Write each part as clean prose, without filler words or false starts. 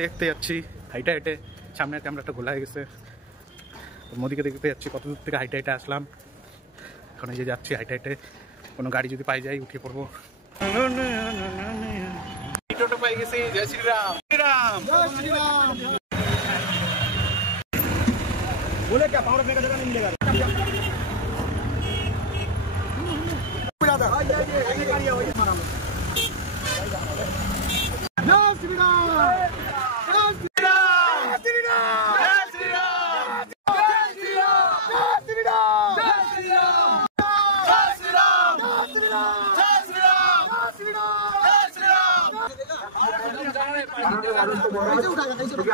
দেখতে যাচ্ছি হাইটে হাইটে, সামনের ক্যামেরাটা খোলা হয়ে গেছে। মোদিকে দেখতে যাচ্ছি, কত দূর থেকে হাইটে হাইটে আসলাম। এখন এই যে যাচ্ছি হাইটে হাইটে, কোনো গাড়ি যদি পাই যাই উঠে পড়বো। টোটো পাই গেছি। জয় শ্রীরাম। শ্রীরাম শ্রীরাম बोले क्या पावर अपने का जगह नहीं मिलेगा।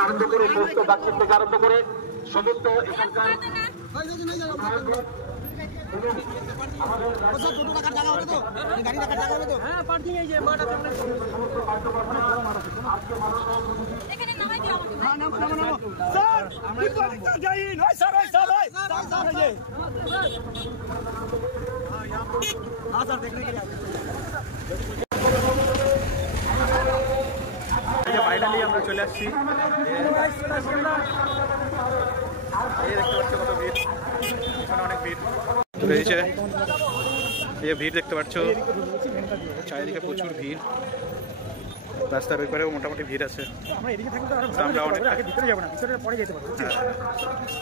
আনন্দ করে সমস্ত বাচ্চা থেকে আরম্ভ করে সমস্ত এখানকার ফাইনালি আমরা চলে আসছি। এই দেখতে পাচ্ছ কত ভিড়, এখানে অনেক ভিড় রয়েছে। এই ভিড় দেখতে পাচ্ছ, চারিদিকে প্রচুর ভিড়, রাস্তার ওই পারেও মোটামুটি ভিড় আছে।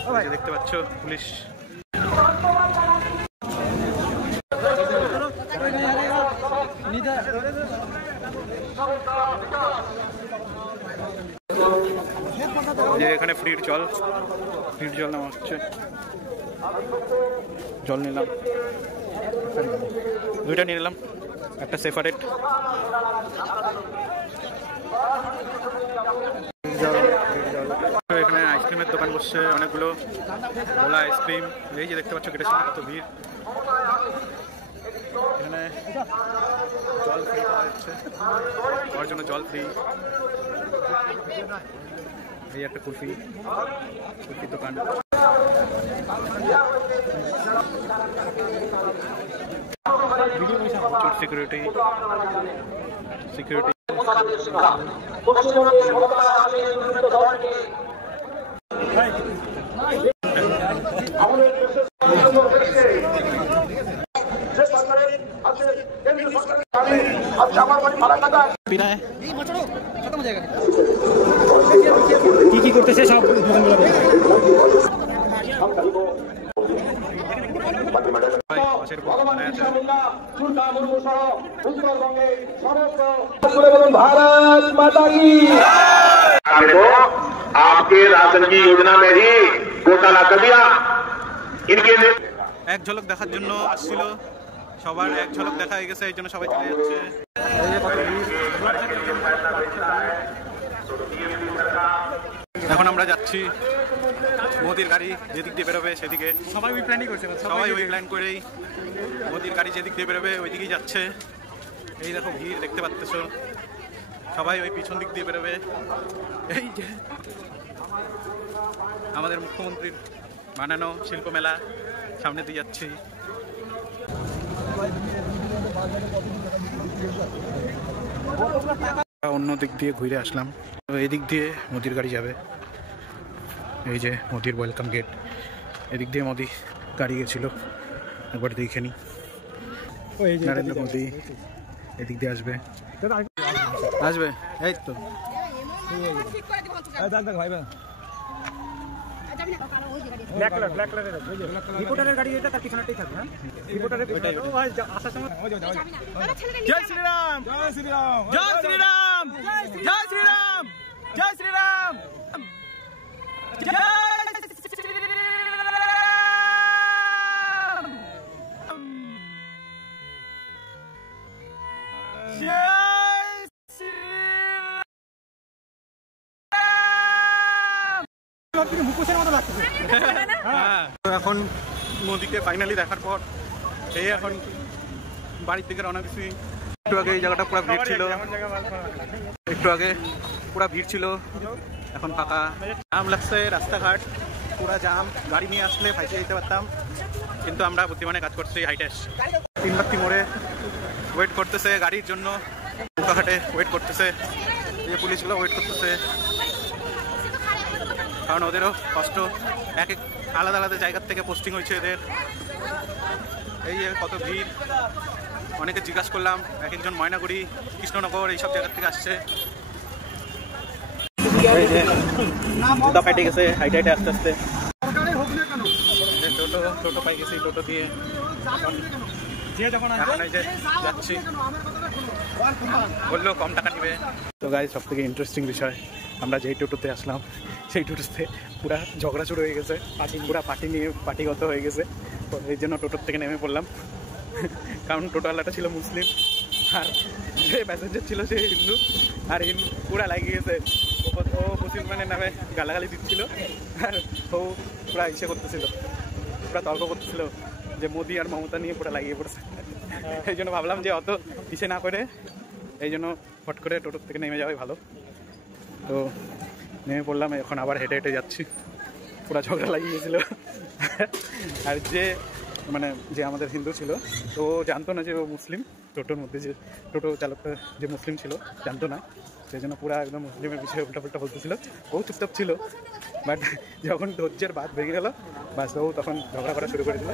আমরা দেখতে পাচ্ছ পুলিশ। যে এখানে ফ্রির জল নেওয়া হচ্ছে, জল নিলাম, দুইটা নিয়ে নিলাম, একটা সেপারেট। এখানে আইসক্রিমের দোকান বসছে অনেকগুলো, গোলা আইসক্রিম। এই যে দেখতে পাচ্ছ গেটের সামনে কত ভিড়। এখানে জল ফ্রি পাওয়া যাচ্ছে, খাওয়ার জন্য জল ফ্রি। এই একটা কুলফির দোকান। সিকিউরিটি কি করতেছে সব দোকানগুলো। भारत माता की। आपके राशन की योजना में ही घोटाला कर दिया। इनके এক ঝলক দেখার জন্য আসছিল, সবার এক ঝলক দেখা হয়ে গেছে, এই জন্য সবাই চলে যাচ্ছে। এখন আমরা যাচ্ছি মোদির গাড়ি যেদিক দিয়ে বেরোবে সেদিকে। সবাই ওই প্ল্যানই করছে, সবাই ওই প্ল্যান করেই মোদির গাড়ি যেদিক দিয়ে বেরোবে ওই দিকেই যাচ্ছে। এই দেখো ভিড় দেখতে পাচ্ছ, সবাই ওই পিছন দিক দিয়ে বেরোবে। এই যে আমাদের মুখ্যমন্ত্রীর বানানো শিল্প মেলা, সামনে দিয়ে যাচ্ছি। অন্য দিক দিয়ে ঘুরে আসলাম, এই দিক দিয়ে মোদির গাড়ি যাবে। এই যে মোদির ওয়েলকাম গেট, এদিক দিয়ে মোদি গাড়ি গেছিল, একবার দেখে নি। নরেন্দ্র মোদি এদিক দিয়ে আসবে। এই তো রিপোর্টারের গাড়ি, এটা তার পিছনেটাই থাকবে। রিপোর্টারের আসার সময় জয় শ্রীরাম, জয় শ্রীরাম, জয় শ্রীরাম, জয় শ্রীরাম, জয় শ্রীরাম, এখন মোদিকে ফাইনালি দেখার পর এই এখন বাড়ির দিকে রওনা দিচ্ছি। একটু আগে এই জায়গাটা পুরো ভিড় ছিল, একটু আগে পুরো ভিড় ছিল, এখন ফাঁকা। জাম লাগছে রাস্তাঘাট, পুরা জাম, গাড়ি নিয়ে আসলে ফাইসে যেতে পারতাম, কিন্তু আমরা বুদ্ধিমানে কাজ করছি, হাইটে আসছি। 3 বাক্তি মোড়ে ওয়েট করতেছে গাড়ির জন্য, ঘাটে ওয়েট করতেছে, এই যে পুলিশগুলো ওয়েট করতেছে, কারণ ওদেরও কষ্ট, এক এক আলাদা আলাদা জায়গার থেকে পোস্টিং হয়েছে এদের। এই যে কত ভিড়, অনেকে জিজ্ঞাসা করলাম, এক একজন ময়নাগুড়ি, কৃষ্ণনগর এইসব জায়গার থেকে আসছে। জুতা ফাইটে গেছে হাইটে হাইটে আস্তে আস্তে, টোটো পাই গেছি, টোটো দিয়ে এখন এই যে যাচ্ছি, বললেও কম টাকা নিবে। তো গাইস, সব থেকে ইন্টারেস্টিং বিষয়, আমরা যেই টোটোতে আসলাম সেই টোটোতে পুরা ঝগড়া শুরু হয়ে গেছে, পুরা পার্টি নিয়ে পার্টিগত হয়ে গেছে। তো এই জন্য টোটোর থেকে নেমে পড়লাম, কারণ টোটোওয়ালাটা ছিল মুসলিম আর যে প্যাসেঞ্জার ছিল সে হিন্দু, আর পুরা লাগিয়ে গেছে, ও মুসলমানের নামে গালাগালি দিচ্ছিল আর ও পুরা ইসে করতেছিল, পুরা তর্ক করতেছিল যে মোদি আর মমতা নিয়ে পুরা লাগিয়ে পড়ছে। এই জন্য ভাবলাম যে অত ইসে না করে, এই জন্য ফট করে টোটোর থেকে নেমে যাওয়াই ভালো। তো নেমে পড়লাম, এখন আবার হেঁটে হেঁটে যাচ্ছি, পুরা ঝগড়া লাগিয়ে গেছিল। আর যে আমাদের হিন্দু ছিল, তো ও জানতো না যে ও মুসলিম, টোটোর মধ্যে যে টোটো চালকটা যে মুসলিম ছিল জানতো না, সেই জন্য পুরা একদম মুসলিমের বিষয়ে উল্টাপাল্টা বলতেছিল। ও চুপচাপ ছিল, বাট যখন ধৈর্যের বাদ ভেঙে গেল, বাস ও তখন ঝগড়া করা শুরু করে দিল।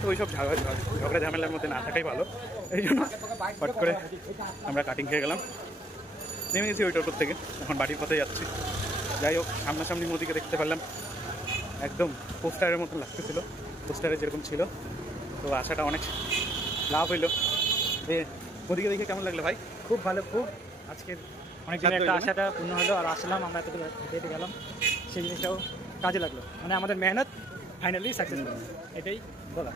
তো ওইসব ঝগড়া ঝামেলার মধ্যে না থাকাই ভালো, এই জন্য হট করে আমরা কাটিং খেয়ে গেলাম, নেমে গেছি ওই টোটোর থেকে, এখন বাড়ির পথে যাচ্ছি। যাই হোক, সামনাসামনি মোদিকে দেখতে পারলাম, একদম পোস্টারের মতন লাগতেছিল, পোস্টারে যেরকম ছিল। তো আশাটা অনেক লাভ হইলো। মোদিকে দেখে কেমন লাগলো ভাই? খুব ভালো, খুব আজকের অনেক দিনের একটা আশাটা পূর্ণ হলো, আর আসলাম আমরা এত হেঁটে গেলাম, সেই জিনিসটাও কাজে লাগলো, মানে আমাদের মেহনত ফাইনালি সাকসেস, এটাই বলা।